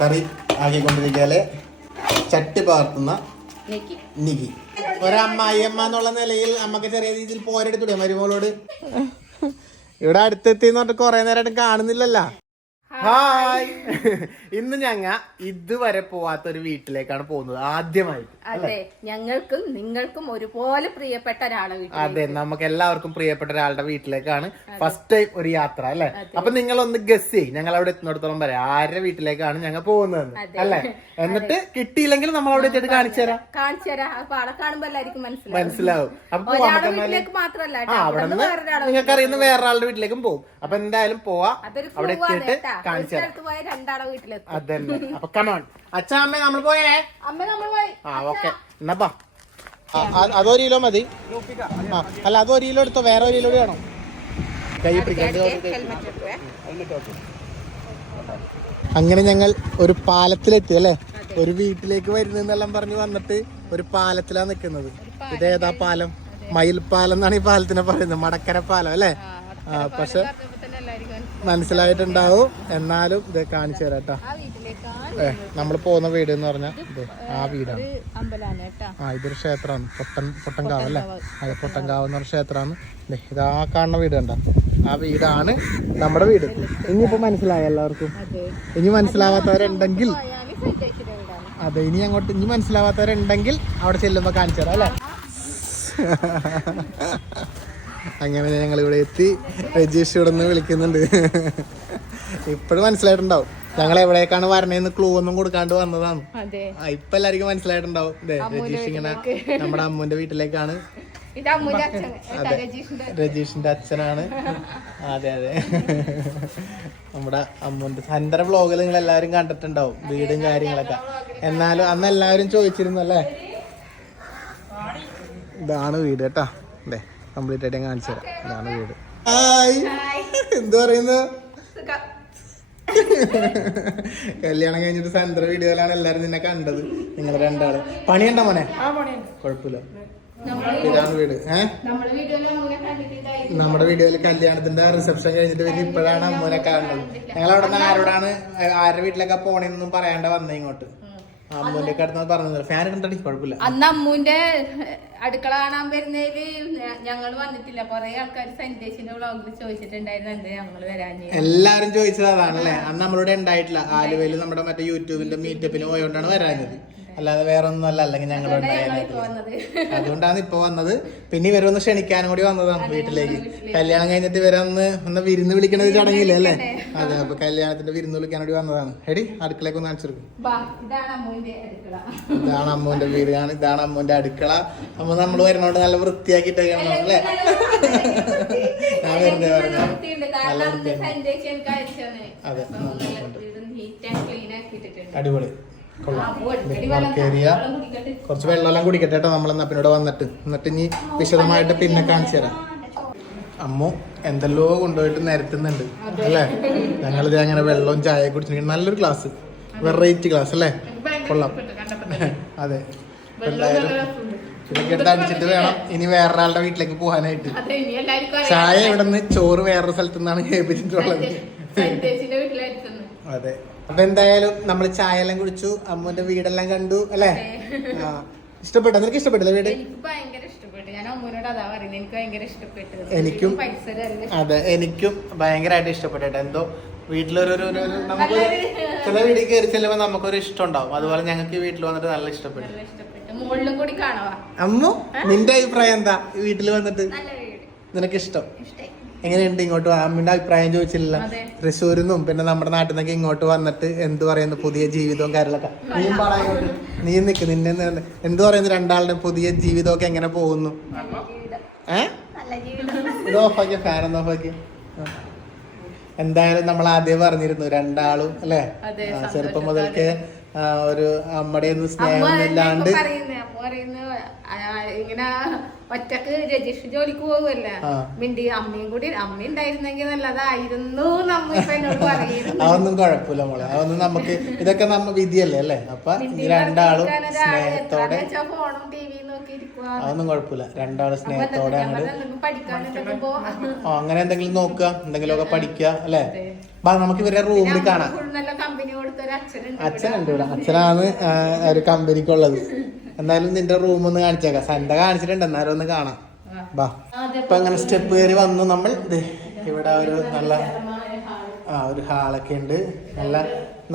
കറി ആക്കിക്കൊണ്ടിരിക്കാൽ ചട്ടി പകർത്തുന്ന നികി നികി ഒരമ്മായിയമ്മ എന്നുള്ള നിലയിൽ അമ്മയ്ക്ക് ചെറിയ രീതിയിൽ പോരെടുത്തൂടെ. മരുമോളോട് ഇവിടെ അടുത്തെത്തിന്ന് പറഞ്ഞിട്ട് കൊറേ നേരമായിട്ട് കാണുന്നില്ലല്ലോ. ഹായ്. ഇന്ന് ഞങ്ങ ഇതുവരെ പോവാത്ത ഒരു വീട്ടിലേക്കാണ് പോകുന്നത് ആദ്യമായിട്ട് അതെ ഞങ്ങൾക്കും നിങ്ങൾക്കും ഒരുപോലെ പ്രിയപ്പെട്ട ഒരാളെ വീട്ടിൽ അതെ നമുക്ക് എല്ലാവർക്കും പ്രിയപ്പെട്ട ഒരാളുടെ വീട്ടിലേക്കാണ് ഫസ്റ്റ് ടൈം ഒരു യാത്ര അല്ലെ? അപ്പൊ നിങ്ങൾ ഒന്ന് ഗസ് ചെയ്യും ഞങ്ങൾ അവിടെ എത്തുന്നിടത്തോളം പറയാം ആരുടെ വീട്ടിലേക്കാണ് ഞങ്ങൾ പോകുന്നത് അല്ലെ? എന്നിട്ട് കിട്ടിയില്ലെങ്കിൽ നമ്മൾ അവിടെ എത്തിയിട്ട് കാണിച്ചു തരാം. കാണിച്ചു തരാം. അപ്പൊ ആളെ കാണുമ്പോ എല്ലാവർക്കും മനസ്സിലാവും. മനസ്സിലാവും. അപ്പൊ മാത്രല്ല അവിടെ നിങ്ങൾക്ക് അറിയുന്ന വേറൊരാളുടെ വീട്ടിലേക്കും പോകും അപ്പൊ എന്തായാലും പോവാ. അവിടെ എത്തിയിട്ട് കാണിച്ചു അതന്നെ. അപ്പൊ കമോൺ അച്ഛ അമ്മ നമ്മൾ പോയേ അമ്മ നമ്മൾ പോയി. ആ ഓക്കെ എന്നാ അതൊരു കിലോ മതി. അല്ല അതൊരു കിലോ എടുത്തോ? വേറെ ഒരു കിലോ വേണം? കൈ അങ്ങനെ ഞങ്ങൾ ഒരു പാലത്തിലെത്തി അല്ലേ? ഒരു വീട്ടിലേക്ക് വരുന്നെന്നെല്ലാം പറഞ്ഞ് വന്നിട്ട് ഒരു പാലത്തിലാ നിൽക്കുന്നത് ഏതാ പാലം. മയിൽപ്പാലം എന്നാണ് ഈ പാലത്തിനെ പറയുന്നത്. മടക്കര പാലം അല്ലേ? ആ പക്ഷെ മനസ്സിലായിട്ടുണ്ടാവും. എന്നാലും ഇത് കാണിച്ചു തരാം കേട്ടോ ആ ഏ നമ്മൾ പോകുന്ന വീട് എന്ന് പറഞ്ഞാൽ ഇത് ആ വീടാണ്. ആ ഇതൊരു ക്ഷേത്രമാണ്. പൊട്ടൻ പൊട്ടൻകാവ് അല്ലേ? അതെ പൊട്ടൻകാവ് എന്ന് പറഞ്ഞ ക്ഷേത്രമാണ്. ഇതാ കാണുന്ന വീട് കണ്ട? ആ വീടാണ് നമ്മുടെ വീട്. ഇനിയിപ്പോ മനസ്സിലായ എല്ലാവർക്കും? ഇനി മനസ്സിലാവാത്തവരുണ്ടെങ്കിൽ അതെ ഇനി അങ്ങോട്ട് ഇനി മനസ്സിലാവാത്തവരുണ്ടെങ്കിൽ അവിടെ ചെല്ലുമ്പോ കാണിച്ചു തരാം അല്ലേ? അങ്ങനെ ഞങ്ങൾ ഇവിടെ എത്തി രജീഷ് ഇവിടെ നിന്ന് വിളിക്കുന്നുണ്ട്. ഇപ്പോഴും മനസ്സിലായിട്ടുണ്ടാവും. ഞങ്ങൾ എവിടേക്കാണ് വരണേന്ന് ക്ലൂ ഒന്നും കൊടുക്കാണ്ട് വന്നതാണ്. ഇപ്പൊ എല്ലാവർക്കും മനസ്സിലായിട്ടുണ്ടാവും. രജീഷ് ഇങ്ങനെ നമ്മുടെ അമ്മുന്റെ വീട്ടിലേക്കാണ്. രജീഷിന്റെ. അച്ഛനാണ്. അതെ അതെ. നമ്മുടെ അമ്മുന്റെ സന്തര വ്ലോഗിൽ നിങ്ങൾ എല്ലാവരും കണ്ടിട്ടുണ്ടാവും വീടും കാര്യങ്ങളൊക്കെ. എന്നാലും അന്ന് എല്ലാവരും ചോദിച്ചിരുന്നു അല്ലേ? ഇതാണ് വീട് കേട്ടാ. അതെ കംപ്ലീറ്റ് ആയിട്ട് ഞാൻ കാണിച്ചു തരാം. ഇതാണ് വീട്. ഹായ് എന്ത് പറയുന്നു? സുഖം. കല്യാണം കഴിഞ്ഞിട്ട് സന്ദ്ര വീഡിയോയിലാണ് എല്ലാരും നിന്നെ കണ്ടത്. നിങ്ങൾ രണ്ടാൾ. പണിയുണ്ടോ മോനെ? കുഴപ്പമില്ല. ഇതാണ് വീട്. ഏഹ് നമ്മുടെ വീഡിയോയിൽ കല്യാണത്തിന്റെ റിസപ്ഷൻ കഴിഞ്ഞിട്ട് പിന്നെ ഇപ്പോഴാണ് അമ്മൂനെ കാണുന്നത്. ഞങ്ങൾ അവിടെ നിന്ന് ആരോടാണ് ആരുടെ വീട്ടിലൊക്കെ പോണെന്നൊന്നും പറയാണ്ട് വന്നേ ഇങ്ങോട്ട്. അന്ന് അമ്മുവിന്റെ അടുക്കള കാണാൻ വരുന്നതിൽ ഞങ്ങൾ വന്നിട്ടില്ല. കൊറേ ആൾക്കാർ സന്ദേശിന്റെ വ്ളോഗിൽ ചോദിച്ചിട്ടുണ്ടായിരുന്നു എന്ത് ഞങ്ങൾ വരാഞ്ഞ്. എല്ലാരും ചോദിച്ചത് അതാണല്ലേ? അന്ന് നമ്മളിവിടെ ഉണ്ടായിട്ടില്ല. ആലുവയിൽ നമ്മുടെ മറ്റേ യൂട്യൂബിന്റെ മീറ്റപ്പിന് പോയോണ്ടാണ് വരാഞ്ഞത്. അല്ലാതെ വേറെ ഒന്നും അല്ല അല്ലെങ്കിൽ ഞങ്ങൾ അതുകൊണ്ടാണ് ഇപ്പൊ വന്നത്. പിന്നെ ഇവരൊന്ന് ക്ഷണിക്കാനും കൂടി വന്നതാണ് വീട്ടിലേക്ക്. കല്യാണം കഴിഞ്ഞിട്ട് ഇവരൊന്ന് ഒന്ന് വിരുന്ന് വിളിക്കണത് ചടങ്ങില്ല അല്ലേ? അതെ അപ്പൊ കല്യാണത്തിന്റെ വിരുന്ന് വിളിക്കാൻ കൂടി വന്നതാണ്. എടി അടുക്കളയൊക്കെ ഒന്ന് കാണിച്ചെടുക്കും. ഇതാണ് അമ്മൂന്റെ അടുക്കള. ഇതാണ് അമ്മുവിന്റെ വീടാണ് ഇതാണ് അമ്മുവിന്റെ അടുക്കള. അമ്മ നമ്മൾ വരുന്നോണ്ട് നല്ല വൃത്തിയാക്കിയിട്ടൊക്കെയാണ് അല്ലേ ഞാൻ വെറുതെ പറഞ്ഞു. അടിപൊളി. ഏരിയ. കുറച്ച് വെള്ളമെല്ലാം കുടിക്കട്ടെ കേട്ടോ നമ്മൾ എന്നാ പിന്നെ ഇവിടെ വന്നിട്ട്. എന്നിട്ട് ഇനി വിശദമായിട്ട് പിന്നെ കാണിച്ചു തരാം. അമ്മു എന്തെല്ലോ കൊണ്ടുപോയിട്ട് നിരത്തുന്നുണ്ട്. അല്ലേ? ഞങ്ങളിത് അങ്ങനെ വെള്ളവും ചായ കുടിച്ചിട്ടുണ്ടെങ്കിൽ നല്ലൊരു ക്ലാസ് വെറൈറ്റി ക്ലാസ് അല്ലേ? കൊള്ളാം. അതെ. ടിച്ചിട്ട് ഇതൊക്കെ വേണം ഇനി വേറൊരാളുടെ വീട്ടിലേക്ക് പോകാനായിട്ട്. ചായ ഇവിടെ നിന്ന് ചോറ് വേറൊരു സ്ഥലത്തു നിന്നാണ് ഏൽപ്പിച്ചിട്ടുള്ളത് അതെ. അപ്പൊ എന്തായാലും നമ്മൾ ചായ എല്ലാം കുടിച്ചു അമ്മുന്റെ വീടെല്ലാം കണ്ടു അല്ലേ? ആ. ഇഷ്ടപ്പെട്ടോ? നിനക്ക് ഇഷ്ടപ്പെട്ടില്ല വീട്? എനിക്ക് ഇഷ്ടപ്പെട്ടു. അതാ എനിക്ക് ഇഷ്ടപ്പെട്ടു. ഭയങ്കരമായിട്ട് ഇഷ്ടപ്പെട്ടു എന്തോ വീട്ടിലൊരു നമുക്ക് ചില വീട്ടിൽ കയറി ചെല്ലുമ്പോൾ നമുക്കൊരു ഇഷ്ടം ഉണ്ടാവും. അതുപോലെ ഞങ്ങൾക്ക് വീട്ടിൽ വന്നിട്ട് നല്ല ഇഷ്ടപ്പെട്ടു. ഇഷ്ടപ്പെട്ടു. അമ്മു നിന്റെ അഭിപ്രായം എന്താ? വീട്ടിൽ വന്നിട്ട് നിനക്ക് ഇഷ്ടം. എങ്ങനെയുണ്ട് ഇങ്ങോട്ട് അമ്മിന്റെ അഭിപ്രായം ചോദിച്ചില്ല തൃശ്ശൂരിൽ നിന്നും പിന്നെ നമ്മുടെ നാട്ടിൽ നിന്നൊക്കെ ഇങ്ങോട്ട് വന്നിട്ട് എന്ത് പറയുന്നു? പുതിയ ജീവിതവും കാര്യങ്ങളൊക്കെ. നീ പറയാൻ നീ നിക്ക്. നിന്നെ എന്ത് പറയുന്നു? രണ്ടാളുടെ പുതിയ ജീവിതമൊക്കെ എങ്ങനെ പോകുന്നു? ഏ? ഇത് ഓഫാക്കിയ ഫാൻ ഒന്ന് ഓഫാക്കി എന്തായാലും നമ്മൾ ആദ്യം പറഞ്ഞിരുന്നു രണ്ടാളും അല്ലേ? ചെറുപ്പം മുതൽക്കേ ഒരു അമ്മയുടെ ഒന്നും സ്നേഹമൊന്നും ഇല്ലാണ്ട് പറയുന്നേ പറയുന്നു ഇങ്ങനെ ഒറ്റയ്ക്ക് രജിഷ് ജോലിക്ക് പോകുമല്ല മിണ്ടി അമ്മയും കൂടി അമ്മ ഉണ്ടായിരുന്നെങ്കിൽ നല്ലതായിരുന്നു അതൊന്നും കുഴപ്പമില്ല മോളെ. അതൊന്നും നമുക്ക് ഇതൊക്കെ നമ്മ വിധിയല്ലേ അല്ലേ? അപ്പൊ രണ്ടാളും സ്നേഹത്തോടെ ഫോണും ടിവിയും അതൊന്നും കുഴപ്പമില്ല. രണ്ടാളും സ്നേഹത്തോടെ അങ്ങനെ എന്തെങ്കിലും നോക്കുക. എന്തെങ്കിലുമൊക്കെ പഠിക്കുക അല്ലേ? അപ്പൊ നമുക്ക് ഇവരുടെ റൂമിൽ കാണാം. അച്ഛനുണ്ട് ഇവിടെ. അച്ഛനാണ് ഒരു കമ്പനിക്കുള്ളത് എന്നാലും നിന്റെ റൂം ഒന്ന് കാണിച്ചേക്കാം. സണ്ട കാണിച്ചിട്ടുണ്ട്. എന്നാലും ഒന്ന് കാണാം. ബാ. ഇപ്പൊ അങ്ങനെ സ്റ്റെപ്പ് കയറി വന്നു നമ്മൾ. ഇവിടെ ഒരു നല്ല ആ ഒരു ഹാളൊക്കെ ഉണ്ട്. നല്ല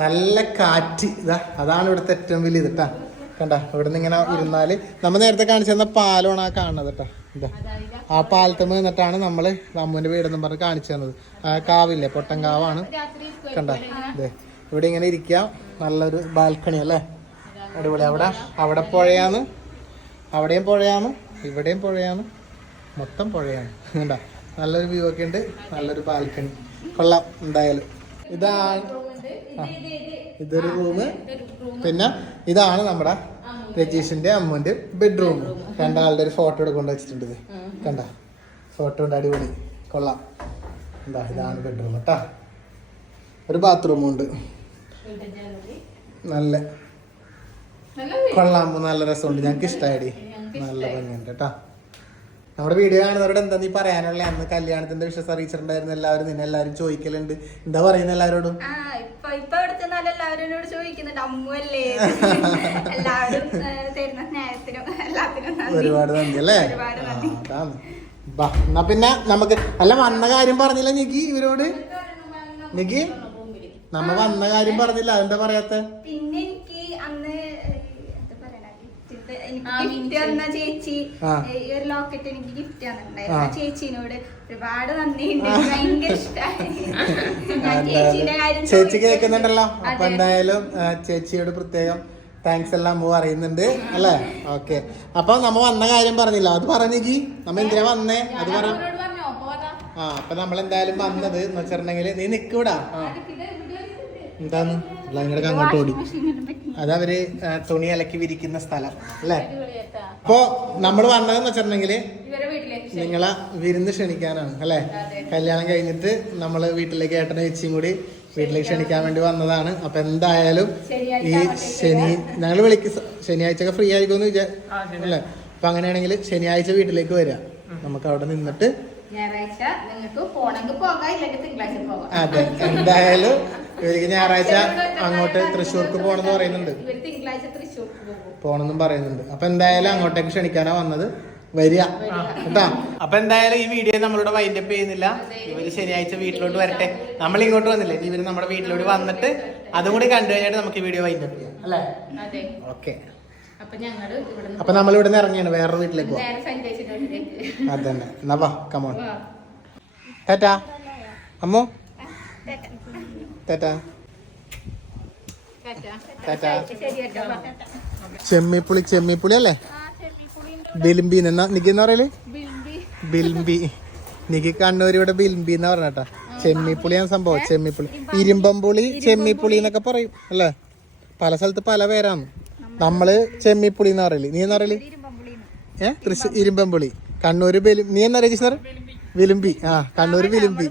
നല്ല കാറ്റ്. ഇതാ അതാണ് ഇവിടുത്തെ ഏറ്റവും വലിയ ഇതിട്ടാ കണ്ട ഇവിടെ നിന്ന് ഇങ്ങനെ ഇരുന്നാൽ. നമ്മ നേരത്തെ കാണിച്ചു തന്ന പാലമാണ് ആ കാണുന്നത് കേട്ടാ ആ പാലത്ത് നിന്നിട്ടാണ് നമ്മൾ അമ്മുവിന്റെ വീടെന്നും പറഞ്ഞ് കാണിച്ചു തന്നത്. കാവില്ലേ പൊട്ടൻകാവാണ്. കണ്ട? അതെ ഇവിടെ ഇങ്ങനെ ഇരിക്കാം. നല്ലൊരു ബാൽക്കണി അല്ലേ? അടിപൊളി. അവിടെ അവിടെ പുഴയാണ്. അവിടെയും പുഴയാണ്. ഇവിടെയും പുഴയാണ്. മൊത്തം പുഴയാണ്. കണ്ട? നല്ലൊരു വ്യൂ ഒക്കെ ഉണ്ട്. നല്ലൊരു ബാൽക്കണി. കൊള്ളാം എന്തായാലും. ഇതാണ് ഇതൊരു റൂമ് പിന്നെ ഇതാണ് നമ്മുടെ രജീഷിന്റെ അമ്മന്റെ ബെഡ്റൂം രണ്ടാളുടെ ഒരു ഫോട്ടോ ഇവിടെ കൊണ്ട് വെച്ചിട്ടുണ്ട് ഇത്. കണ്ട? ഫോട്ടോ ഉണ്ട് അടിപൊളി. കൊള്ളാം. എന്താ ഇതാണ് ബെഡ്റൂം കേട്ടാ ഒരു ബാത്റൂമും ഉണ്ട്. നല്ല. കൊള്ളാമ്പോ കൊള്ളാം. നല്ല രസമുണ്ട്. ഞങ്ങൾക്ക് ഇഷ്ടമായിടി നല്ല ഭംഗിയുണ്ട് കേട്ടാ നമ്മുടെ വീഡിയോ കാണുന്നവരോട് എന്താ നീ പറയാനുള്ള? അന്ന് കല്യാണത്തിന്റെ വിഷസ് അറിയിച്ചിട്ടുണ്ടായിരുന്നു. എല്ലാവരും നിന്നെ എല്ലാവരും ചോദിക്കലുണ്ട്. എന്താ പറയുന്ന എല്ലാവരോടും? ആ ഇപ്പൊ ഇപ്പൊ ഇവിടെ നല്ല എല്ലാവരും എന്നോട് ചോദിക്കുന്നുണ്ട്. അമ്മുവല്ലേ? എല്ലാവരും ഏ, തരുന്ന സ്നേഹത്തിനും എല്ലാത്തിനും നന്ദി. ഒരുപാട് നന്ദി അല്ലേ? ഒരുപാട് ആ, നന്ദി. അതാണ്. ബാ എന്നാ പിന്നെ നമുക്ക് അല്ല വന്ന കാര്യം പറഞ്ഞില്ല നിക്ക് ഇവരോട്? നിക്ക്? നമ്മ വന്ന കാര്യം പറഞ്ഞില്ല. അതെന്താ പറയാത്ത? പിന്നെ എനിക്ക് അന്ന് ഏ, എന്താ പറയണ gift ഇത് എനിക്ക് ആ. ഗിഫ്റ്റ് തന്ന ചേച്ചി ഈ ഒരു ലോക്കറ്റ് എനിക്ക് ഗിഫ്റ്റ് തന്നിട്ടുണ്ടായിരുന്നു. ആ. ചേച്ചിനോട് ഒരുപാട് നന്ദിയുണ്ട്. എനിക്ക് ഭയങ്കര ഇഷ്ടമായി ഞാൻ ചേച്ചിന്റെ കാര്യം ചേച്ചി. കേൾക്കുന്നുണ്ടല്ലോ അപ്പൊ എന്തായാലും ചേച്ചിയോട് പ്രത്യേകം താങ്ക്സ് എല്ലാം അമ്മ പറയുന്നുണ്ട് അല്ലേ? ഓക്കെ. അപ്പൊ നമ്മ വന്ന കാര്യം പറഞ്ഞില്ല? അത് പറഞ്ഞി നമ്മ എന്തിനാ വന്നേ? അത് പറഞ്ഞു? പറ. ആ അപ്പൊ നമ്മൾ എന്തായാലും വന്നത് എന്ന് വെച്ചിട്ടുണ്ടെങ്കിൽ നീ നിക്കൂടാ ആ. എന്താണ്? അതിനിടക്ക് അങ്ങോട്ട് ഓടി. അതവര് തുണി അലക്കി വിരിക്കുന്ന സ്ഥലം അല്ലേ? അപ്പോ നമ്മൾ വന്നതെന്ന് വെച്ചിട്ടുണ്ടെങ്കിൽ നിങ്ങളെ വിരുന്ന് ക്ഷണിക്കാനാണ് അല്ലേ? കല്യാണം കഴിഞ്ഞിട്ട് നമ്മൾ വീട്ടിലേക്ക് ഏട്ടനെ വെച്ചും കൂടി വീട്ടിലേക്ക് ക്ഷണിക്കാൻ വേണ്ടി വന്നതാണ്. അപ്പൊ എന്തായാലും ഈ ശനി ഞങ്ങൾ വിളിക്ക് ശനിയാഴ്ച ഒക്കെ ഫ്രീ ആയിരിക്കുമെന്ന് വിചാരിച്ചു അല്ലേ? അപ്പൊ അങ്ങനെയാണെങ്കിൽ ശനിയാഴ്ച വീട്ടിലേക്ക് വരിക. നമുക്ക് അവിടെ നിന്നിട്ട് ഞായറാഴ്ച നിങ്ങൾക്ക് പോണെങ്കിൽ പോകാം ഇല്ലെങ്കിൽ തിങ്കളാഴ്ച പോകാം. അതെ എന്തായാലും ഇവർക്ക് ഞായറാഴ്ച അങ്ങോട്ട് തൃശ്ശൂർക്ക് പോണെന്ന് പറയുന്നുണ്ട്. തിങ്കളാഴ്ച തൃശ്ശൂർക്ക് പോകും. പോണെന്നും പറയുന്നുണ്ട്. അപ്പൊ എന്തായാലും അങ്ങോട്ടേക്ക് ക്ഷണിക്കാനാ വന്നത്. വരിക. കേട്ടാ? അപ്പൊ എന്തായാലും ഈ വീഡിയോ നമ്മളിവിടെ വൈൻഡ് അപ്പ് ചെയ്യുന്നില്ല. ഇവർ ശനിയാഴ്ച വീട്ടിലോട്ട് വരട്ടെ. നമ്മൾ ഇങ്ങോട്ട് വന്നില്ലേ? ഇവർ നമ്മുടെ വീട്ടിലോട്ട് വന്നിട്ട് അതും കൂടി കണ്ടു കഴിഞ്ഞിട്ട് നമുക്ക് ഈ വീഡിയോ വൈൻഡ് അപ്പ് ചെയ്യാം. അല്ലേ? അതെ. ഓക്കെ അപ്പൊ നമ്മൾ ഇവിടെ നിന്ന് ഇറങ്ങിയാണ് വേറെ വീട്ടിലേക്ക് പോവാം. അത് തന്നെ എന്നാ വാ കമോൺ. ടാറ്റാ? അമ്മോ? ടാറ്റാ? ടാറ്റാ. ടാറ്റാ? ശരി കേട്ടോ ബൈ. ചെമ്മിപ്പുളി ചെമ്മിപ്പുളി അല്ലേ. ബിലിമ്പി എന്നാ നിക്ക് എന്ന് പറയൽ? ബിലിംബി നിക്ക് കണ്ണൂർ ഇവിടെ ബിലിംബി എന്ന് പറഞ്ഞട്ടാ ചെമ്മിപ്പുളിയാണ് സംഭവം ചെമ്മിപ്പുളി. ഇരുമ്പമ്പുളി ചെമ്മിപ്പുളി എന്നൊക്കെ പറയും അല്ലേ? പല സ്ഥലത്ത് പല പേരാണ്. നമ്മൾ ചെമ്മിപ്പുളി എന്ന് പറയൽ. നീ എന്നാ പറയൽ? ഏ? തൃശ്ശൂർ ഇരുമ്പമ്പുളി കണ്ണൂര് വെലും നീ എന്നാ രജിസ്റ്റർ വിലുമ്പി. ആ കണ്ണൂര് വിലുമ്പി.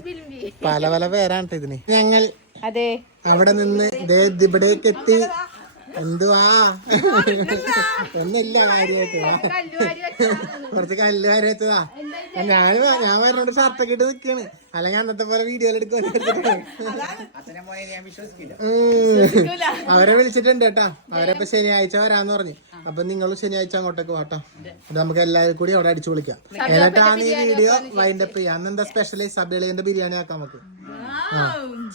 പല പല പേരാണ് ഇതിന്. ഞങ്ങൾ അവിടെ നിന്ന് ഇവിടേക്ക് എത്തി. എന്തുവാ? ഒന്നില്ല കാര്യമായിട്ട്. കുറച്ച് കല്ല് വാരി വെച്ചതാ. ഞാൻ ഞാൻ വരണോണ്ട് ഷർട്ടൊക്കെ ഇട്ട് നിക്കാണ്. അല്ലെങ്കിൽ അന്നത്തെ പോലെ വീഡിയോയിൽ എടുക്കാൻ അവരെ വിളിച്ചിട്ടുണ്ട് കേട്ടാ. അവരപ്പൊ ശനിയാഴ്ച വരാന്ന് പറഞ്ഞു. അപ്പൊ നിങ്ങളും ശനിയാഴ്ച അങ്ങോട്ടേക്ക് വാട്ടോ അത്. നമുക്ക് എല്ലാവരും കൂടി അവിടെ അടിച്ചു വിളിക്കാം എന്നിട്ടാണ് ഈ വീഡിയോ വൈൻഡപ്പ് ചെയ്യാം? അന്നെന്താ സ്പെഷ്യലി സബിളിയന്റെ ബിരിയാണി ആക്കാം നമുക്ക്? ആ.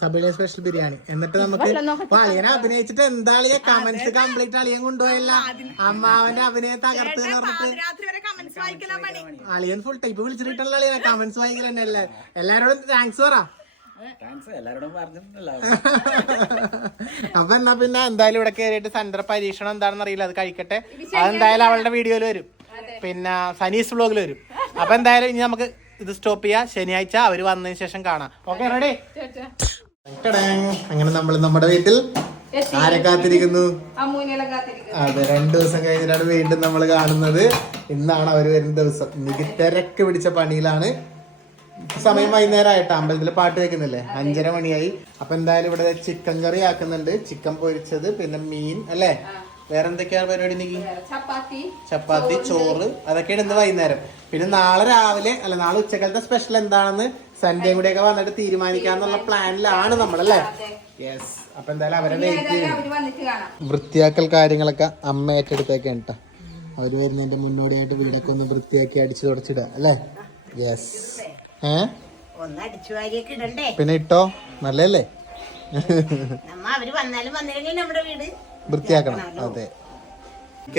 സബിളിയ സ്പെഷ്യൽ ബിരിയാണി. എന്നിട്ട് നമുക്ക് അളിയനെ അഭിനയിച്ചിട്ട് എന്താ അളിയ? കമന്റ്സ് കംപ്ലീറ്റ് അളിയൻ കൊണ്ടുപോയല്ല. അമ്മാവന്റെ അഭിനയം തകർത്ത് പറഞ്ഞിട്ട് അളിയൻ ഫുൾ ടൈപ്പ് വിളിച്ചിട്ടുള്ള അളിയനെ കമന്റ്സ് വായിക്കൽ തന്നെ എല്ലാ എല്ലാരോടും താങ്ക്സ് പറ. അപ്പൊ എന്നാ പിന്നെ എന്തായാലും ഇവിടെ കയറിയിട്ട് സെന്റർ പരീക്ഷണം എന്താണെന്ന് അറിയില്ല അത് കഴിക്കട്ടെ. അതെന്തായാലും അവളുടെ വീഡിയോയിൽ വരും. പിന്നെ സനീസ് വ്ലോഗിൽ വരും. അപ്പൊ എന്തായാലും ഇനി നമുക്ക് ഇത് സ്റ്റോപ്പ് ചെയ്യാം. ശനിയാഴ്ച അവർ വന്നതിന് ശേഷം കാണാം. ഓക്കെ റെഡി അങ്ങനെ നമ്മൾ നമ്മുടെ വീട്ടിൽ. ആരെ കാത്തിരിക്കുന്നു അതെ രണ്ടു ദിവസം കഴിഞ്ഞിട്ടാണ് വീണ്ടും നമ്മൾ കാണുന്നത്. ഇന്നാണ് അവർ വരുന്ന ദിവസം. എനിക്ക് തിരക്ക് പിടിച്ച പണിയിലാണ്. സമയം വൈകുന്നേരമായിട്ട് അമ്പലത്തിൽ പാട്ട് വെക്കുന്നില്ലേ? അഞ്ചര മണിയായി. അപ്പൊ എന്തായാലും ഇവിടെ ചിക്കൻ കറി ആക്കുന്നുണ്ട്. ചിക്കൻ പൊരിച്ചത് പിന്നെ മീൻ അല്ലേ? വേറെ എന്തൊക്കെയാണ് പരിപാടി എനിക്ക് ചപ്പാത്തി ചപ്പാത്തി ചോറ് അതൊക്കെയാണ് ഇന്ന് വൈകുന്നേരം. പിന്നെ നാളെ രാവിലെ അല്ല നാളെ ഉച്ചക്കാലത്തെ സ്പെഷ്യൽ എന്താണെന്ന് സൺഡേ കൂടെ ഒക്കെ വന്നിട്ട് തീരുമാനിക്കാന്നുള്ള പ്ലാനിലാണ് നമ്മളല്ലേ. യെസ് അപ്പൊ എന്തായാലും അവരെ വെയിറ്റ് ചെയ്യും. അവർ വന്നിട്ട് കാണാം. വൃത്തിയാക്കൽ കാര്യങ്ങളൊക്കെ അമ്മ ഏറ്റെടുത്തേക്കാണ് കേട്ടോ. അവർ വരുന്നതിന്റെ മുന്നോടിയായിട്ട് വീടൊക്കെ ഒന്ന് വൃത്തിയാക്കി അടിച്ചു തുടച്ചിടുക അല്ലേ? യെസ് ഏ? ഒന്ന് അടിച്ചു വാരിയൊക്കെ പിന്നെ ഇട്ടോ? നല്ലല്ലേ നമ്മ അവർ വന്നാലും വന്നില്ലെങ്കിൽ നമ്മുടെ വീട് വൃത്തിയാക്കണം. അതെ.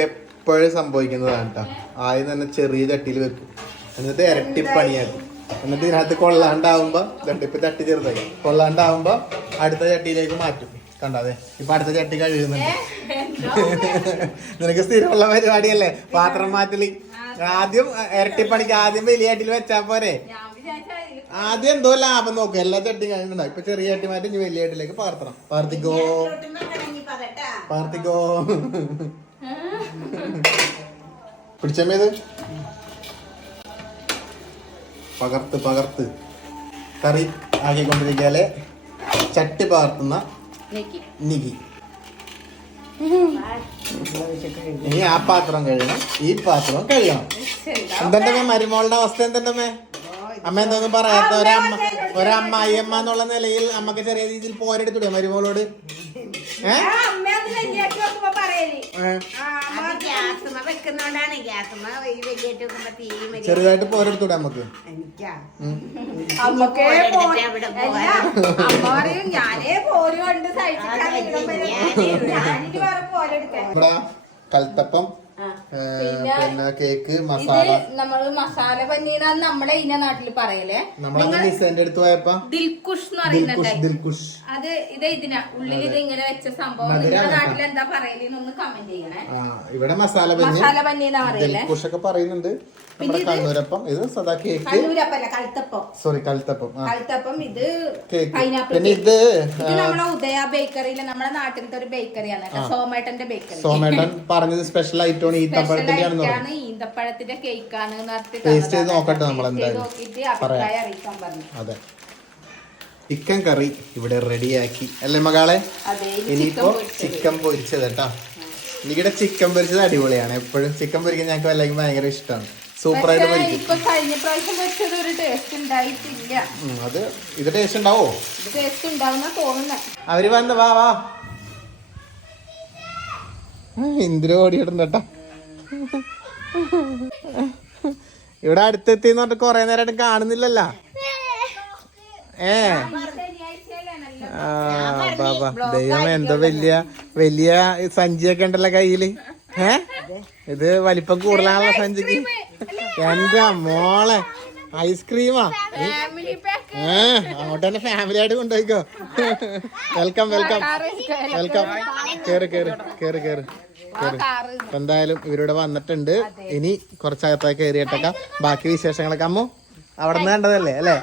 എപ്പോഴും സംഭവിക്കുന്നതാണ് കേട്ടോ. ആദ്യം തന്നെ ചെറിയ ചട്ടിയിൽ വെക്കും. എന്നിട്ട് ഇരട്ടി പണിയാക്കും. എന്നിട്ട് ഇതിനകത്ത് കൊള്ളാണ്ടാവുമ്പോ ഇതുണ്ട് ഇപ്പൊ ചട്ടി ചെറുതായി. കൊള്ളാണ്ടാവുമ്പോ അടുത്ത ചട്ടിയിലേക്ക് മാറ്റും. കണ്ടോ അതെ? ഇപ്പൊ അടുത്ത ചട്ടി കഴുകുന്നുണ്ട്. നിനക്ക് സ്ഥിരമുള്ള പരിപാടിയല്ലേ? പാത്രം മാറ്റൽ. ആദ്യം ഇരട്ടിപ്പണിക്ക് ആദ്യം വലിയ ചട്ടിയിൽ വെച്ചാ പോരെ? ആദ്യം എന്തോ ലാഭം നോക്കും. എല്ലാ ചട്ടി കഴിഞ്ഞിട്ടുണ്ടാവും ഇപ്പൊ ചെറിയ ചട്ടി മാറ്റി ഇനി വലിയ ചട്ടിയിലേക്ക് പകർത്തണം പാർത്തിക്കോ? പാർത്തിക്കോ? പിടിച്ചമ്മേത് പകർത്ത് പകർത്ത് കറി ആക്കിക്കൊണ്ടിരിക്കാലെ ചട്ടി പകർത്തുന്ന. നികി ഇനി ആ പാത്രം കഴിയണം ഈ പാത്രം കഴിയണം. എന്തെന്റെ മരുമോളുടെ അവസ്ഥ എന്തെന്റെ അമ്മ എന്തൊന്നും പറയാത്ത ഒരമ്മ ഒരമ്മ അയ്യമ്മ എന്നുള്ള നിലയിൽ അമ്മയ്ക്ക് ചെറിയ രീതിയിൽ പോരെടുത്തൂടെ മരുമോളോട്? ഏ? ചെറുതായിട്ട് പോരെടുത്തൂടെ നമുക്ക് ഞാനേ പോരുണ്ട് ഇവിടെ കൽത്തപ്പം പിന്നെ കേക്ക് മസാല. നമ്മൾ മസാല പന്നീരാന്ന് നമ്മുടെ ഇന്ന നാട്ടിൽ പറയലേ. നമ്മളെ അടുത്ത് പോയപ്പോ? ദിൽകുഷ് എന്ന് പറയുന്നത് ദിൽകുഷ് അത് ഇത് ഇതിനാ. ഉള്ളിൽ ഇത് ഇങ്ങനെ വെച്ച സംഭവം നിങ്ങളുടെ നാട്ടിൽ എന്താ പറയലെന്നൊന്ന് കമന്റ് ചെയ്യണേ. ആ ഇവിടെ മസാല പനീർ മസാല പന്നീന്നാ പറയലേ. ദിൽകുഷ് ഒക്കെ പറയുന്നുണ്ട് നമ്മുടെ കണ്ണൂരപ്പം. ഇത് സദാ കേക്ക്. കണ്ണൂരപ്പല്ല കൽത്തപ്പം. സോറി കൽത്തപ്പം. കൽത്തപ്പം ഇത് കേക്ക്. പൈനാപ്പിൾ പിന്നെ ഇത് നമ്മുടെ ഉദയ ബേക്കറിയിലെ നമ്മുടെ നാട്ടിലത്തെ ഒരു ബേക്കറിയാണ് സോമേട്ടന്റെ ബേക്കറി സോമേട്ടൻ പറഞ്ഞത് സ്പെഷ്യൽ ഐറ്റമാണ് സ്പെഷ്യൽ ഈന്തപ്പഴത്തിന്റെ ആണെന്ന് പറഞ്ഞു ഈന്തപ്പഴത്തിന്റെ കേക്കാണ് Taste ചെയ്ത് നോക്കട്ടെ നമ്മൾ എന്തായാലും. അതെ. ചിക്കൻ കറി ഇവിടെ റെഡിയാക്കി അല്ലേ മകളെ? ഇനിയിപ്പോ ചിക്കൻ പൊരിച്ചത് കേട്ടോ. എനിക്കിടെ ചിക്കൻ പൊരിച്ചത് അടിപൊളിയാണ്. എപ്പോഴും ചിക്കൻ പൊരിക്കാൻ ഞങ്ങൾക്ക് വല്ലെങ്കിൽ ഭയങ്കര ഇഷ്ടമാണ്. സൂപ്പറായിട്ട് ആയിട്ട് പൊരിക്കും. കഴിഞ്ഞ പ്രാവശ്യം പൊരിച്ചത് ഒരു ടേസ്റ്റ് ഉണ്ടായിട്ടില്ല. അത് ഇത് ടേസ്റ്റ് ഉണ്ടാവോ? ടേസ്റ്റ് ഉണ്ടാവുന്ന തോന്നുന്നത് അവർ വന്ന വാ വാ. ഇന്ദ്ര ഓടിയിട്ടുണ്ട് കേട്ടോ. ഇവിടെ അടുത്തെത്തിന്ന് പറഞ്ഞിട്ട് കൊറേ നേരമായിട്ട് കാണുന്നില്ലല്ലോ? ഏ? ആ ദൈവം എന്തോ വലിയ വലിയ സഞ്ചിയൊക്കെ ഉണ്ടല്ലോ കയ്യിൽ. ഏ? ഇത് വലിപ്പം കൂടുതലാണല്ലോ സഞ്ചിക്ക്. എന്താ മോളെ ഐസ്ക്രീമാ? ഏ? അങ്ങോട്ട് തന്നെ ഫാമിലി ആയിട്ട് കൊണ്ടുപോയിക്കോ. വെൽക്കം വെൽക്കം വെൽക്കം കേറ് കേറ് കേറ് കേറ്. എന്തായാലും ഇവരിവിടെ വന്നിട്ടുണ്ട്. ഇനി കുറച്ചകത്തേക്ക് കയറിയിട്ടേക്കാം ബാക്കി വിശേഷങ്ങളൊക്കെ അമ്മു? അവിടെ നിന്ന് കണ്ടതല്ലേ അല്ലേ?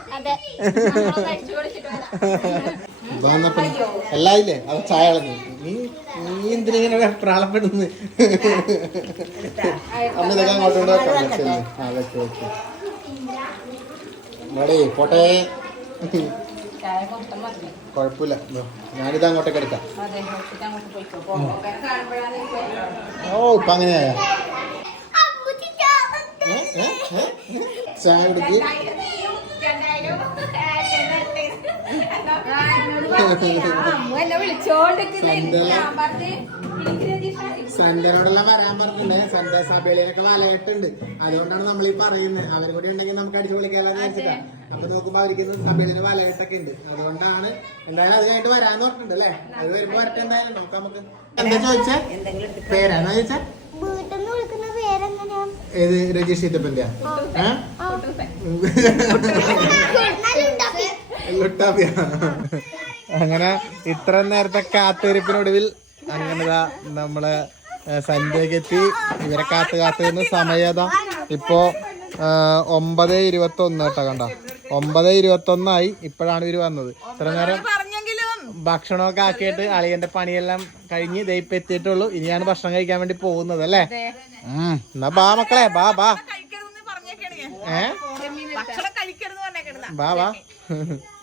വന്നപ്പോ എല്ലാം ഇല്ലേ അത് ചായ ഇളഞ്ഞു നീ നീ എന്തിനിങ്ങനെ വെപ്രാളപ്പെടുന്നു അമ്മ ഇതൊക്കെ അങ്ങോട്ട് കൊണ്ട് വെക്കാം. ആ മടി പോട്ടെ. ചായ മൊത്തം മതി. കുഴപ്പമില്ല. ഞാനിത് അങ്ങോട്ടേക്ക് എടുക്കാം. ഓ ഇപ്പൊ അങ്ങനെയായ? ചായ കുടിക്ക് സൺഡേനോടെല്ലാം വരാൻ പറഞ്ഞിട്ടുണ്ട്. സെന്റർ സഭയിലൊക്കെ വലയിട്ടുണ്ട്. അതുകൊണ്ടാണ് നമ്മൾ ഈ പറയുന്നത് അവരും കൂടി ഉണ്ടെങ്കിൽ നമുക്ക് അടിച്ചു പൊളിക്കാമെന്ന് വെച്ചിട്ടാ അപ്പൊ നോക്കുമ്പോ അവർക്ക് സഭയിലിന് വലയിട്ടൊക്കെ ഉണ്ട്. അതുകൊണ്ടാണ് എന്തായാലും അത് വരാൻ വരാന്ന് പറഞ്ഞിട്ടുണ്ട് അല്ലേ? അത് വരുമ്പോ വരട്ടെ എന്തായാലും നമുക്ക് നമുക്ക് എന്താ ചോദിച്ചേ? പേരാണോ ചോദിച്ചാ? ഏത് രജീഷ് സീറ്റപ്പന്റെ ലുട്ടാപ്പിയ അങ്ങനെ ഇത്ര നേരത്തെ കാത്തിരിപ്പിനൊടുവിൽ അങ്ങനെ നമ്മളെ ഏ, സന്ധ്യക്ക് എത്തി ഇവരെ കാത്ത് കാത്ത് നിന്ന് സമയത ഇപ്പോ ഒമ്പത് ഇരുപത്തി ഒന്ന് കേട്ടോ കണ്ട? ഒമ്പത് ഇരുപത്തി ഒന്നായി ഇപ്പോഴാണ് ഇവർ വന്നത്. ഇത്ര നേരം ഭക്ഷണമൊക്കെ ആക്കിയിട്ട് അളിയന്റെ പണിയെല്ലാം കഴിഞ്ഞ് ദേ ഇപ്പൊ എത്തിയിട്ടുള്ളൂ. ഇനിയാണ് ഭക്ഷണം കഴിക്കാൻ വേണ്ടി പോകുന്നത് അല്ലേ? ഉം. എന്നാ ബാ മക്കളെ ബാ ബാ. ഏ? ബാ വാ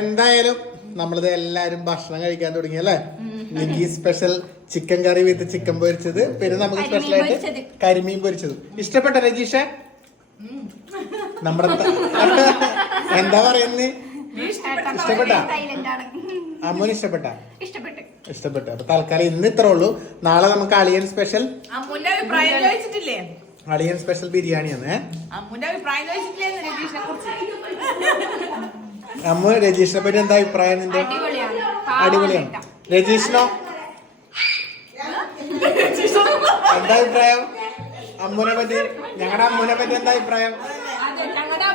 എന്തായാലും നമ്മളിത് എല്ലാരും ഭക്ഷണം കഴിക്കാൻ തുടങ്ങി അല്ലേ? എനിക്ക് special chicken curry with chicken പൊരിച്ചത് പിന്നെ നമുക്ക് സ്പെഷ്യൽ ആയിട്ട് കരിമീൻ പൊരിച്ചത്. ഇഷ്ടപ്പെട്ട രജീഷ? നമ്മുടെ എന്താ പറയുന്നത് ഇഷ്ടപ്പെട്ട? അമ്മൂന് ഇഷ്ടപ്പെട്ട? ഇഷ്ടപ്പെട്ടു. ഇഷ്ടപ്പെട്ടു. അപ്പൊ തൽക്കാലം ഇന്ന് ഇത്രേ ഉള്ളൂ. നാളെ നമുക്ക് അളിയൻ സ്പെഷ്യൽ അളിയൻ സ്പെഷ്യൽ ബിരിയാണി ആണ് അമ്മുന്റെ അഭിപ്രായം അമ്മ രജീഷിനെ പറ്റി എന്താ അഭിപ്രായം നിന്റെ? അടിപൊളിയാണ്. അടിപൊളിയാണ്. രജീഷിനോ? എന്താ അഭിപ്രായം? അമ്മുനെ പറ്റി ഞങ്ങളുടെ അമ്മുനെ പറ്റി എന്താ അഭിപ്രായം? അതെ ഞങ്ങളുടെ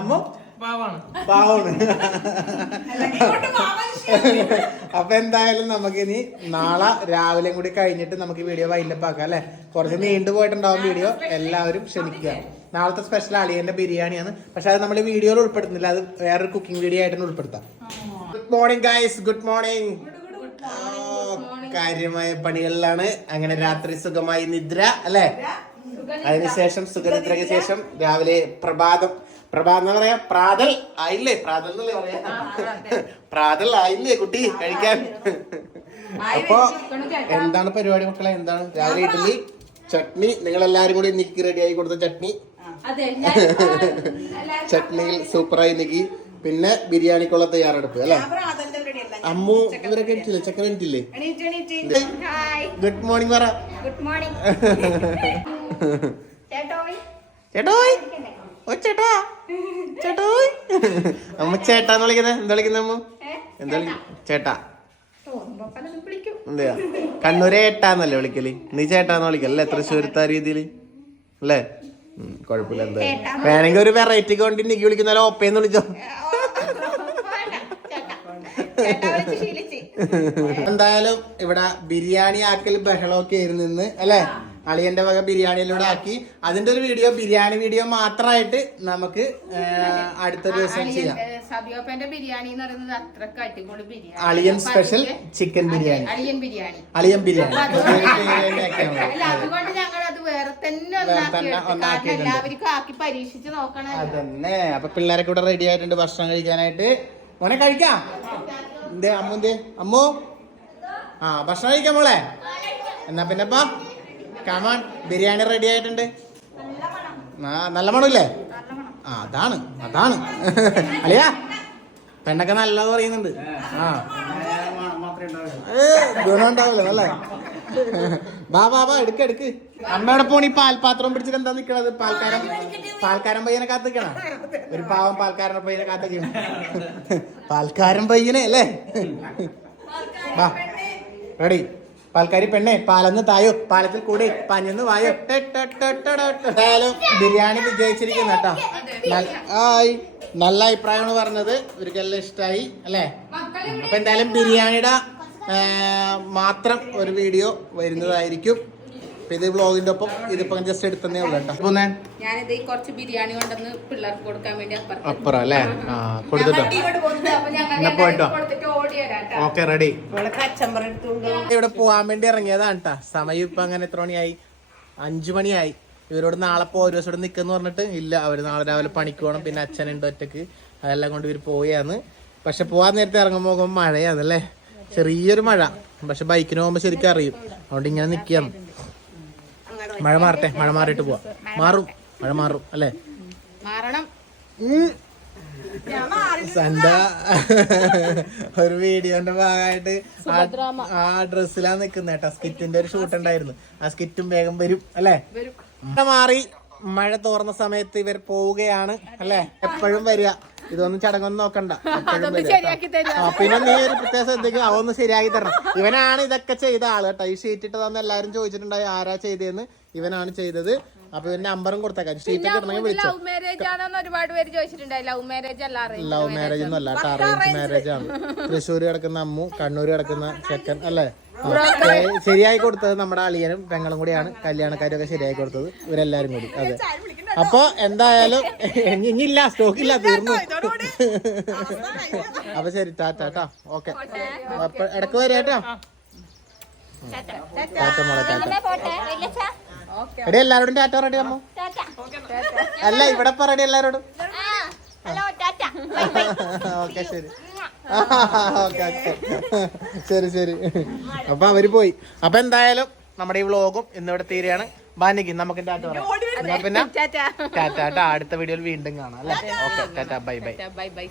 അമ്മ? പാവാണ്. അപ്പൊ എന്തായാലും നമുക്കിനി നാളെ രാവിലെ കൂടി കഴിഞ്ഞിട്ട് നമുക്ക് വീഡിയോ വൈൻഡപ്പ് ആക്കാം അല്ലെ? കുറച്ച് നീണ്ടു പോയിട്ടുണ്ടാവും വീഡിയോ എല്ലാവരും ക്ഷമിക്കുക. നാളത്തെ സ്പെഷ്യൽ അളിയന്റെ ബിരിയാണിയാണ്. പക്ഷെ അത് നമ്മൾ വീഡിയോയിൽ ഉൾപ്പെടുത്തുന്നില്ല. അത് വേറൊരു കുക്കിംഗ് വീഡിയോ ആയിട്ട് ഉൾപ്പെടുത്താം. Good morning guys good morning കാര്യമായ പണികളിലാണ്. അങ്ങനെ രാത്രി സുഖമായി നിദ്ര അല്ലെ? അതിനുശേഷം സുഖനിദ്രയ്ക്ക് ശേഷം രാവിലെ പ്രഭാതം പ്രഭാതം എന്ന് പറയാ? പ്രാതൽ ആയില്ലേ? പ്രാതൽ എന്നല്ലേ പറയാ? പ്രാതൽ ആയില്ലേ കുട്ടി? കഴിക്കാൻ. അപ്പൊ എന്താണ് പരിപാടി മക്കളെ? എന്താണ്? രാവിലെ ഇഡ്ഡലി ചട്നി. നിങ്ങൾ എല്ലാരും കൂടി നിക്കി റെഡി ആയി കൊടുത്ത ചട്നി. ചട്നിയിൽ സൂപ്പറായി നിക്കി പിന്നെ ബിരിയാണിക്കുള്ള തയ്യാറെടുപ്പ് അല്ലെ? അമ്മു ഇവരൊക്കെ എണീറ്റില്ലേ ചക്കര എണീറ്റില്ലേ ഗുഡ് മോർണിംഗ് പറ. ഗുഡ് മോർണിംഗ് ചേട്ടോയ് ചേട്ടോയ് ഓ ചേട്ടാ. അമ്മ ചേട്ടാന്ന് വിളിക്കുന്നത് എന്താ വിളിക്കുന്നത് അമ്മ? എന്താ ചേട്ടാ. എന്തെയാ? കണ്ണൂരെ ഏട്ടാന്നല്ലേ വിളിക്കൽ? നീ ചേട്ടാന്ന് വിളിക്കല്ലേ തൃശ്ശൂരത്തെ രീതിയിൽ? അല്ലേ? കൊഴപ്പില്ല കുഴപ്പമില്ല എന്താ വേണമെങ്കിൽ ഒരു വെറൈറ്റി കൊണ്ട് നിക്ക് വിളിക്കുന്ന ഓപ്പേന്ന് വിളിച്ചോ. എന്തായാലും ഇവിടെ ബിരിയാണി ആക്കൽ ബഹളമൊക്കെ ആയിരുന്നു ഇന്ന് അല്ലെ? അളിയന്റെ വക ബിരിയാണിയിലൂടെ ആക്കി. അതിന്റെ ഒരു വീഡിയോ ബിരിയാണി വീഡിയോ മാത്രമായിട്ട് നമുക്ക് അടുത്ത ദിവസം ചെയ്യാം. സബിയോപ്പന്റെ ബിരിയാണി എന്ന് പറയുന്നത് അത്രയ്ക്ക് അടിപൊളി ബിരിയാണി. അളിയൻ സ്പെഷ്യൽ ചിക്കൻ ബിരിയാണി. അളിയൻ ബിരിയാണി. അളിയൻ ബിരിയാണി. അതുകൊണ്ട് ഞങ്ങൾ അത് വേറെ തന്നെ. എല്ലാവർക്കും ആക്കി പരീക്ഷിച്ച് നോക്കണം അതന്നെ. അപ്പൊ പിള്ളേരെ കൂടെ റെഡി ആയിട്ടുണ്ട് ഭക്ഷണം കഴിക്കാനായിട്ട്. മോനെ കഴിക്കാം. എന്തേ അമ്മു എന്തേ? അമ്മു? ആ ഭക്ഷണം കഴിക്കാം മോളെ. എന്നാ പിന്നെപ്പാ കമാൺ ബിരിയാണി റെഡി ആയിട്ടുണ്ട്. നല്ല മണമില്ലേ ആ അതാണ് അതാണ്. അല്ല പെണ്ണൊക്കെ നല്ലത് പറയുന്നുണ്ട്. ആ. ഏ, ഗുണം ഉണ്ടാവില്ല അല്ലേ? ബാ ബാ ബാ എടുക്ക എടുക്ക്. അമ്മയുടെ പോണി പാൽപാത്രം പിടിച്ചിട്ട് എന്താ നിക്കണത്? പാൽക്കാരൻ പാൽക്കാരൻ പയ്യനെ കാത്ത് നിക്കണ? ഒരു പാവം പാൽക്കാരൻ പയ്യനെ കാത്ത് നിക്കണ? പാൽക്കാരൻ പയ്യനെ അല്ലേ? വാ റെഡി പാൽക്കാരി പെണ്ണേ പാലന്ന് തായോ പാലത്തിൽ കൂടി പഞ്ഞെന്ന് വായോ. ടെ, ടെ, ടെ, ടെ, ടെ, ടെ. ബിരിയാണി വിജയിച്ചിരിക്കുന്നു കേട്ടോ. ആയി നല്ല അഭിപ്രായമാണ് പറഞ്ഞത്. ഇവർക്കെല്ലാം ഇഷ്ടമായി അല്ലേ? അപ്പൊ എന്തായാലും ബിരിയാണിയുടെ മാത്രം ഒരു വീഡിയോ വരുന്നതായിരിക്കും. അപ്പൊ ഇത് വ്ളോഗിന്റെ ഒപ്പം ഇതിപ്പോ ജസ്റ്റ് എടുത്തേ ഉള്ളു കേട്ടോ. ഞാനിത് കുറച്ച് ബിരിയാണി കൊണ്ടുവന്ന് പിള്ളേർക്ക് കൊടുക്കാൻ വേണ്ടി അപ്പുറത്ത് അപ്പുറം അല്ലേ? ആ കൊടുത്തിട്ടോ? പോയിട്ടോ. ഓക്കെ റെഡി ഇവിടെ കച്ചമ്പറ എടുത്തുകൊണ്ട് ഇവിടെ പോവാൻ വേണ്ടി ഇറങ്ങിയതാണ് കേട്ടാ സമയം ഇപ്പൊ അങ്ങനെ എത്ര മണിയായി? അഞ്ചു മണിയായി. ഇവരോട് നാളെ പോ ഒരു ദിവസം ഇവിടെ നിൽക്കെന്ന് പറഞ്ഞിട്ട് ഇല്ല. അവർ നാളെ രാവിലെ പണിക്ക് പോകണം. പിന്നെ അച്ഛനുണ്ട് ഒറ്റയ്ക്ക്. അതെല്ലാം കൊണ്ട് ഇവർ പോയാന്ന് പക്ഷെ പോവാൻ നേരത്തെ ഇറങ്ങുമ്പോൾ മഴയാണ് അല്ലേ ചെറിയൊരു മഴ. പക്ഷെ ബൈക്കിന് പോകുമ്പോൾ ശരിക്കും അറിയും. അതുകൊണ്ട് ഇങ്ങനെ നിൽക്കാം. മഴ മാറട്ടെ മഴ മാറിയിട്ട് പോവാം. മാറും മഴ മാറും അല്ലേ? മാറണം. സന്ത ഒരു വീഡിയോന്റെ ഭാഗമായിട്ട് ആ- ഡ്രസ്സിലാ നിക്കുന്ന കേട്ടോ. സ്കിറ്റിന്റെ ഒരു ഷൂട്ട് ഉണ്ടായിരുന്നു. ആ സ്കിറ്റും വേഗം വരും അല്ലേ? മഴ മാറി മഴ തോർന്ന സമയത്ത് ഇവർ പോവുകയാണ് അല്ലേ? എപ്പോഴും വരിക. ഇതൊന്നും ചടങ്ങൊന്നും നോക്കണ്ട. പിന്നെ നീ ഒരു പ്രത്യേക ശ്രദ്ധിക്കുക. അതൊന്ന് ശരിയാക്കി തരണം. ഇവനാണ് ഇതൊക്കെ ചെയ്ത ആൾ കേട്ടോ. ഈ ഷീറ്റ് ഇട്ടതെന്ന് എല്ലാരും ചോദിച്ചിട്ടുണ്ടായി ആരാ ചെയ്തതെന്ന് ഇവനാണ് ചെയ്തത്. അപ്പൊ ഇവന്റെ നമ്പറും കൊടുത്തേക്കാം. സ്റ്റേറ്റ് ഇടണമെങ്കിൽ ലവ് മാരേജ് ആണെന്ന് ഒരുപാട് പേര് ചോദിച്ചിട്ടുണ്ടായി. ലവ് മാരേജ് അല്ല ലവ് മാരേജ് ഒന്നും അല്ല അറേഞ്ച് മാരേജ് ആണ്. തൃശ്ശൂർ കിടക്കുന്ന അമ്മു കണ്ണൂർ കിടക്കുന്ന ചെക്കൻ അല്ലേ? ശരിയായി കൊടുത്തത് നമ്മുടെ അളിയനും പെങ്ങളും കൂടിയാണ്. കല്യാണക്കാരൊക്കെ ശരിയായി കൊടുത്തത് ഇവരെല്ലാരും കൂടി. അതെ. അപ്പൊ എന്തായാലും ഇങ്ങില്ല ഇനിയില്ല സ്റ്റോക്ക് ഇല്ല തീർന്നു. അപ്പൊ ശരി ടാറ്റ കേട്ടോ ഓക്കെ. ഇടയ്ക്ക് വരാട്ടോ ടാറ്റ മോളെ ടാറ്റ. എടി എല്ലാരോടും ടാറ്റ റെഡി അമ്മ. ടാറ്റ. അല്ല ഇവിടെ പറയടി എല്ലാരോടും. ആ hello tata. Bye bye. Okay ശരി. Okay okay. ശരി ശരി. അപ്പൊ അവർ പോയി. അപ്പൊ എന്തായാലും നമ്മുടെ ഈ വ്ളോഗും ഇന്നിവിടെ തീരെയാണ് ബാനിക്ക് നമുക്ക് ടാറ്റ പറയാം. പിന്നെ ടാറ്റ. ടാറ്റ അടുത്ത വീഡിയോയിൽ വീണ്ടും കാണാം അല്ലേ? Okay tata bye bye. Bye bye.